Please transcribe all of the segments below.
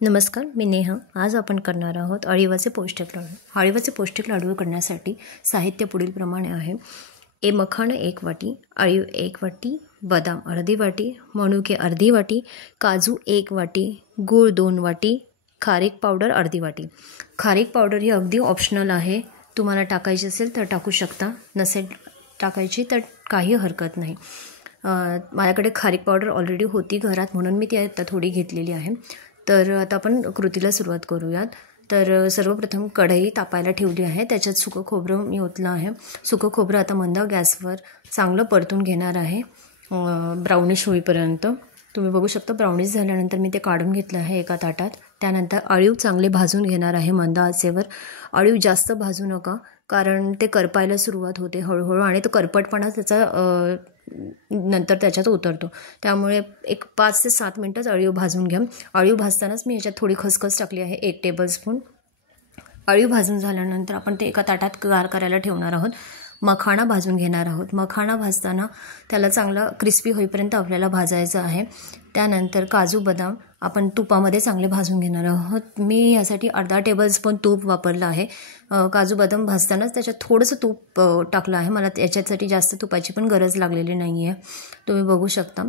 नमस्कार, मी नेहा। आज आपण करणार आहोत अळीवाचे पौष्टिक लाडू। अळीवाचे पौष्टिक लाडू करण्यासाठी साहित्य पुढीलप्रमाणे आहे। मखाणे 1 वाटी, अळीव 1 वाटी, बदाम अर्धी वाटी, मनुके अर्धी वाटी, काजू 1 वाटी, गूळ 2 वाटी, खारीक पावडर अर्धी वाटी। खारीक पावडर ही अगदी ऑप्शनल आहे, तुम्हाला टाकायची असेल तर टाकू शकता, नसेल टाकायची तर काही हरकत नाही। माझ्याकडे खारीक पावडर ऑलरेडी होती घरात, म्हणून मी ती आता थोडी घेतलेली आहे। तर आता आपण कृतीला सुरुवात करूयात। तर सर्वप्रथम कढई तापायला ठेवली आहे, त्याच्यात सुकं खोबरं मी ओतलं आहे। सुकं खोबरं आता मंद गॅसवर चांगलं परतून घेणार आहे, ब्राउनिश होईपर्यंत। तुम्ही बघू शकता ब्राउनिश झाल्यानंतर मी ते काढून घेतलं आहे एका ताटात। त्यानंतर अळीव चांगले भाजून घेणार आहे मंद आचेवर। अळीव जास्त भाजू नका, कारण ते करपायला सुरुवात होते हळूहळू आणि तो करपटपणा त्याचा नंतर त्याच्यात उतरतो। त्यामुळे एक 5 ते 7 मिनिटं अळीव भाजून घ्या। अळीव भाजतानाच मी याच्यात थोडी खसखस टाकली आहे, 1 टेबलस्पून। अळीव भाजून झाल्यानंतर आपण ते एका ताटात गार करायला ठेवणार आहोत। मखाणा भाजून घेणार आहोत। मखाणा भाजताना त्याला चांगला क्रिस्पी होईपर्यंत आपल्याला भाजायचं आहे। त्यानंतर काजू बदाम आपण तुपामध्ये चांगले भाजून घेणार आहोत। मी यासाठी अर्धा टेबलस्पून तूप वापरलं आहे। काजू बदाम भाजतानाच त्याच्यात थोडंसं तूप टाकलं आहे, मला याच्यासाठी जास्त तुपाची पण गरज लागलेली नाही आहे, तुम्ही बघू शकता।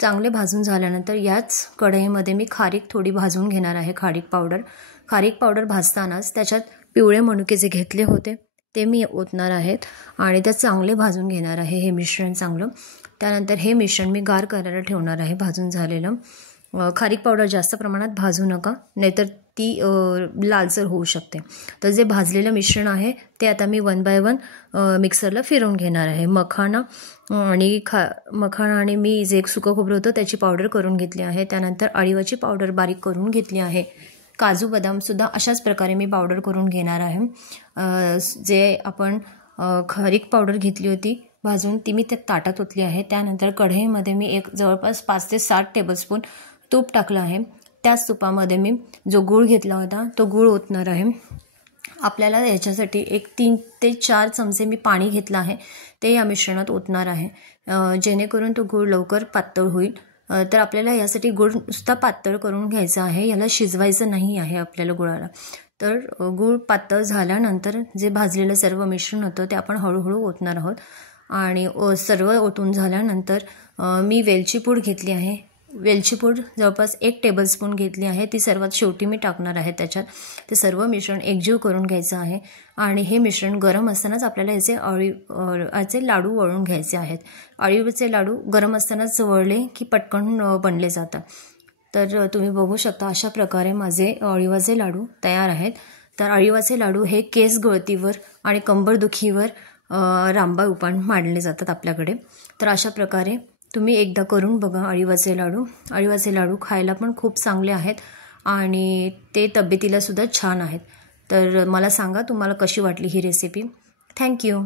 चांगले भाजून झाल्यानंतर याच कढईमध्ये मी खारीक थोडी भाजून घेणार आहे, खारीक पावडर भाजतानाच त्याच्यात पिवळे मनुके जे घेतले होते ते मी ओतणार आहेत आणि ते चांगले भाजून घेणार आहे हे मिश्रण चांगलं। त्यानंतर हे मिश्रण मी गार करायला ठेवणार आहे भाजून झालेलं। खारीक पावडर जास्त प्रमाणात भाजू नका, नाहीतर ती लालसर होऊ शकते। तर जे भाजलेलं मिश्रण आहे ते आता मी 1 बाय 1 मिक्सरला फिरवून घेणार आहे। मखाणा आणि मी जे सुकं खोबरं होतं त्याची पावडर करून घेतली आहे। त्यानंतर अळीवाची पावडर बारीक करून घेतली आहे। काजू बदामसुद्धा अशाच प्रकारे मी पावडर करून घेणार आहे। जे आपण खारीक पावडर घेतली होती भाजून, ती मी त्या ताटात ओतली आहे। त्यानंतर कढईमध्ये मी जवळपास 5 ते 7 टेबलस्पून तूप टाकलं आहे। त्याच तुपामध्ये मी जो गूळ घेतला होता तो गूळ ओतणार आहे। आपल्याला याच्यासाठी 3 ते 4 चमचे मी पाणी घेतलं आहे, ते या मिश्रणात ओतणार आहे, जेणेकरून तो गूळ लवकर पातळ होईल। तर आपल्याला यासाठी गूळ नुसता पातळ करून घ्यायचा आहे, याला शिजवायचं नाही आहे आपल्याला गुळाला। तर गूळ पातळ झाल्यानंतर जे भाजलेलं सर्व मिश्रण होतं ते आपण हळूहळू ओतणार आहोत आणि सर्व ओतून झाल्यानंतर मी वेलची पूड घेतली आहे। वेलची पूड जवळपास 1 टेबलस्पून घेतली आहे, ती सर्वात शेवटी मी टाकणार आहे त्याच्यात। ते सर्व मिश्रण एकजीव करून घ्यायचं आहे आणि हे मिश्रण गरम असतानाच आपल्याला याचे अळीवाचे लाडू वळून घ्यायचे आहेत। अळीवाचे लाडू गरम असतानाच वळले की पटकन बनले जातात। तर तुम्ही बघू शकता अशा प्रकारे माझे अळीवाचे लाडू तयार आहेत। तर अळीवाचे लाडू हे केस गळतीवर आणि कंबरदुखीवर रामबाण उपाय मानले जातात आपल्याकडे। तर अशा प्रकारे तुम्ही एकदा करून बघा अळीवाचे लाडू। अळीवाचे लाडू खायला पण खूप चांगले आहेत आणि ते तब्येतीला सुद्धा छान आहेत। तर मला सांगा तुम्हाला कशी वाटली ही रेसिपी। थँक्यू।